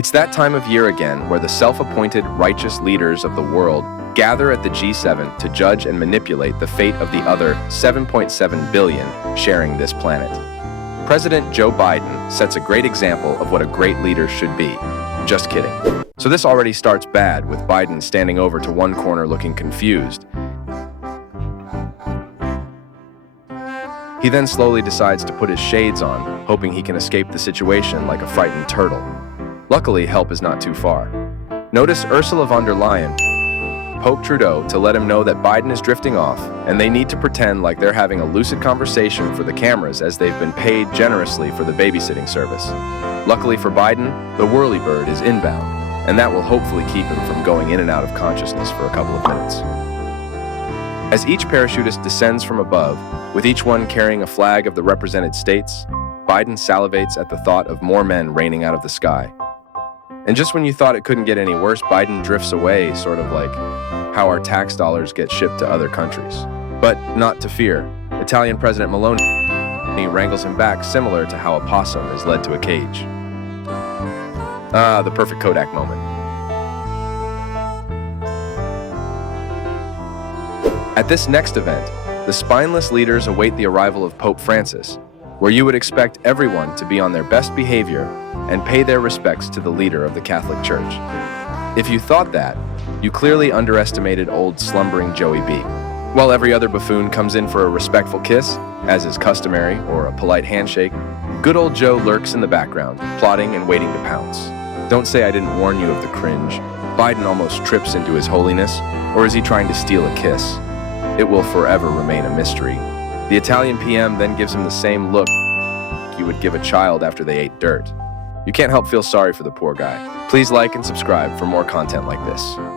It's that time of year again where the self-appointed righteous leaders of the world gather at the G7 to judge and manipulate the fate of the other 7.7 billion sharing this planet. President Joe Biden sets a great example of what a great leader should be. Just kidding. So this already starts bad, with Biden standing over to one corner looking confused. He then slowly decides to put his shades on, hoping he can escape the situation like a frightened turtle. Luckily, help is not too far. Notice Ursula von der Leyen poke Trudeau to let him know that Biden is drifting off, and they need to pretend like they're having a lucid conversation for the cameras, as they've been paid generously for the babysitting service. Luckily for Biden, the whirlybird is inbound, and that will hopefully keep him from going in and out of consciousness for a couple of minutes. As each parachutist descends from above, with each one carrying a flag of the represented states, Biden salivates at the thought of more men raining out of the sky. And just when you thought it couldn't get any worse, Biden drifts away, sort of like how our tax dollars get shipped to other countries. But not to fear. Italian President Maloney wrangles him back, similar to how a possum is led to a cage. The perfect Kodak moment. At this next event, the spineless leaders await the arrival of Pope Francis, where you would expect everyone to be on their best behavior and pay their respects to the leader of the Catholic Church. If you thought that, you clearly underestimated old slumbering Joey B. While every other buffoon comes in for a respectful kiss, as is customary, or a polite handshake, good old Joe lurks in the background, plotting and waiting to pounce. Don't say I didn't warn you of the cringe. Biden almost trips into his holiness, or is he trying to steal a kiss? It will forever remain a mystery. The Italian PM then gives him the same look you would give a child after they ate dirt. You can't help feel sorry for the poor guy. Please like and subscribe for more content like this.